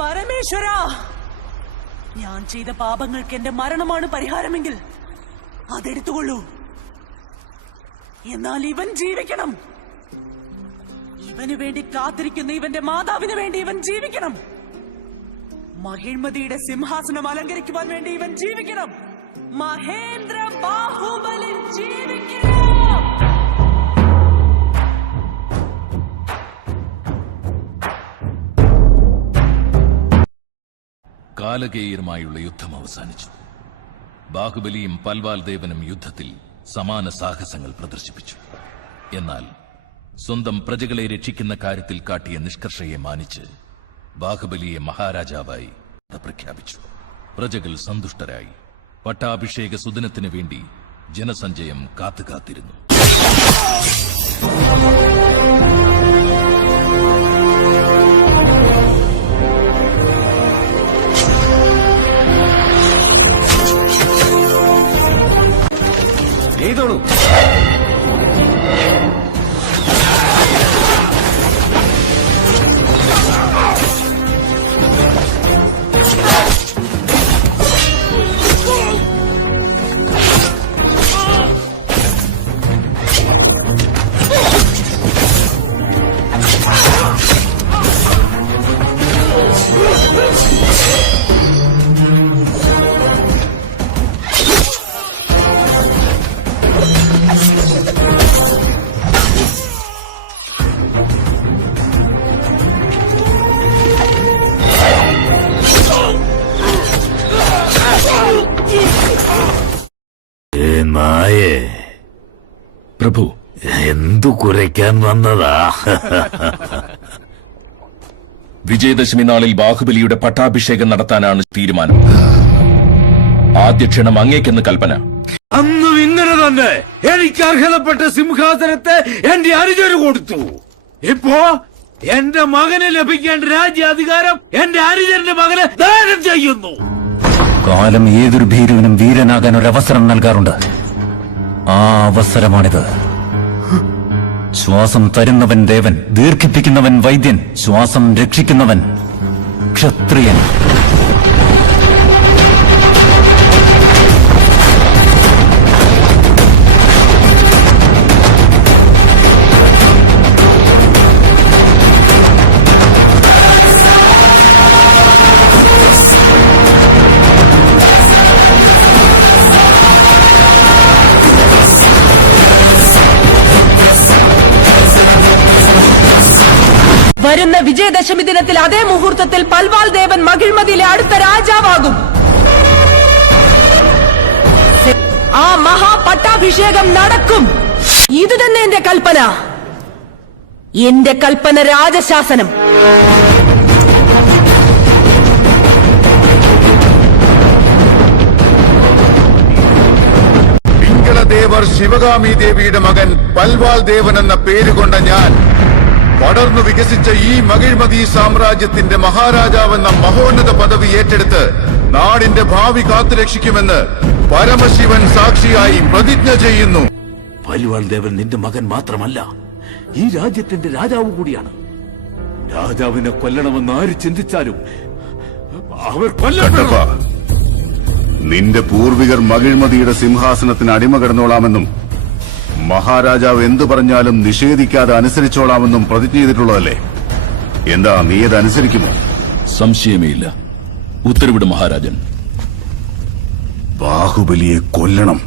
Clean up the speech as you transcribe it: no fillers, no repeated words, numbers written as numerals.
പരമേശ്വര, ഞാൻ ചെയ്ത പാപങ്ങൾക്ക് എന്റെ മരണമാണ് പരിഹാരമെങ്കിൽ അതെടുത്തുകൊള്ളൂ. എന്നാൽ ഇവൻ ജീവിക്കണം. ഇവന് വേണ്ടി കാത്തിരിക്കുന്ന ഇവന്റെ മാതാവിന് വേണ്ടി ഇവൻ ജീവിക്കണം. മഹിഴ്മതിയുടെ സിംഹാസനം അലങ്കരിക്കുവാൻ വേണ്ടി ഇവൻ ജീവിക്കണം. മഹേന്ദ്ര ബാഹുബലി ജീവിക്കണം. കാലകേയരുമായുള്ള യുദ്ധം അവസാനിച്ചു. ബാഹുബലിയും പൽവാൽ ദേവനും യുദ്ധത്തിൽ സമാന സാഹസങ്ങൾ പ്രദർശിപ്പിച്ചു. എന്നാൽ സ്വന്തം പ്രജകളെ രക്ഷിക്കുന്ന കാര്യത്തിൽ കാട്ടിയ നിഷ്കർഷയെ മാനിച്ച് ബാഹുബലിയെ മഹാരാജാവായി പ്രഖ്യാപിച്ചു. പ്രജകൾ സന്തുഷ്ടരായി. പട്ടാഭിഷേക സുദിനത്തിനു വേണ്ടി ജനസഞ്ചയം കാത്തുകാത്തിരുന്നു. എഴുതോളൂ. പ്രഭു, എന്തു കുരയ്ക്കാൻ വന്നതാ? വിജയദശമി നാളിൽ ബാഹുബലിയുടെ പട്ടാഭിഷേകം നടത്താനാണ് തീരുമാനം. ആദ്യ ക്ഷണം അങ്ങേക്കെന്ന് കൽപ്പന. അന്നും ഇങ്ങനെ തന്നെ എനിക്ക് അർഹതപ്പെട്ട സിംഹാസനത്തെ എന്റെ അനുജന് കൊടുത്തു. ഇപ്പോ എന്റെ മകന് ലഭിക്കേണ്ട രാജ്യാധികാരം എന്റെ അനുജന്റെ മകന് ദാനം ചെയ്യുന്നു. കാലം ഏതൊരു ഭീരുവിനും വീരനാകാൻ ഒരവസരം നൽകാറുണ്ട്. ആ അവസരമാണിത്. ശ്വാസം തരുന്നവൻ ദേവൻ, ദീർഘിപ്പിക്കുന്നവൻ വൈദ്യൻ, ശ്വാസം രക്ഷിക്കുന്നവൻ ക്ഷത്രിയൻ. വരുന്ന വിജയദശമി ദിനത്തിൽ അതേ മുഹൂർത്തത്തിൽ പൽവാൽ ദേവൻ മഹിഴ്മതിയിലെ അടുത്ത രാജാവാകും. ആ മഹാപട്ടാഭിഷേകം നടക്കും. ഇത് തന്നെ എന്റെ കൽപ്പന. എന്റെ കൽപ്പന രാജശാസനം. പിങ്കളദേവർ ശിവകാമി ദേവിയുടെ മകൻ പൽവാൽ ദേവൻ എന്ന പേരുകൊണ്ട ഞാൻ പടർന്നു വികസിച്ച ഈ മഹിഴ്മതി സാമ്രാജ്യത്തിന്റെ മഹാരാജാവെന്ന മഹോന്നത പദവി ഏറ്റെടുത്ത് നാടിന്റെ ഭാവി കാത്തുരക്ഷിക്കുമെന്ന് പരമശിവൻ സാക്ഷിയായി പ്രതിജ്ഞ ചെയ്യുന്നു. പൽവാൽ ദേവൻ നിന്റെ മകൻ മാത്രമല്ല, ഈ രാജ്യത്തിന്റെ രാജാവ് കൂടിയാണ്. രാജാവിനെ കൊല്ലണമെന്ന് ആര് ചിന്തിച്ചാലും അവർ കൊല്ലപ്പെട്ട. നിന്റെ പൂർവികർ മഹിഴ്മതിയുടെ സിംഹാസനത്തിന് അടിമ കിടന്നോളാമെന്നും മഹാരാജാവ് എന്തു പറഞ്ഞാലും നിഷേധിക്കാതെ അനുസരിച്ചോളാമെന്നും പ്രതിജ്ഞ ചെയ്തിട്ടുള്ളതല്ലേ? എന്താ, നീ അത് അനുസരിക്കുമോ? സംശയമേയില്ല. ഉത്തരവിട് മഹാരാജൻ. ബാഹുബലിയെ കൊല്ലണം.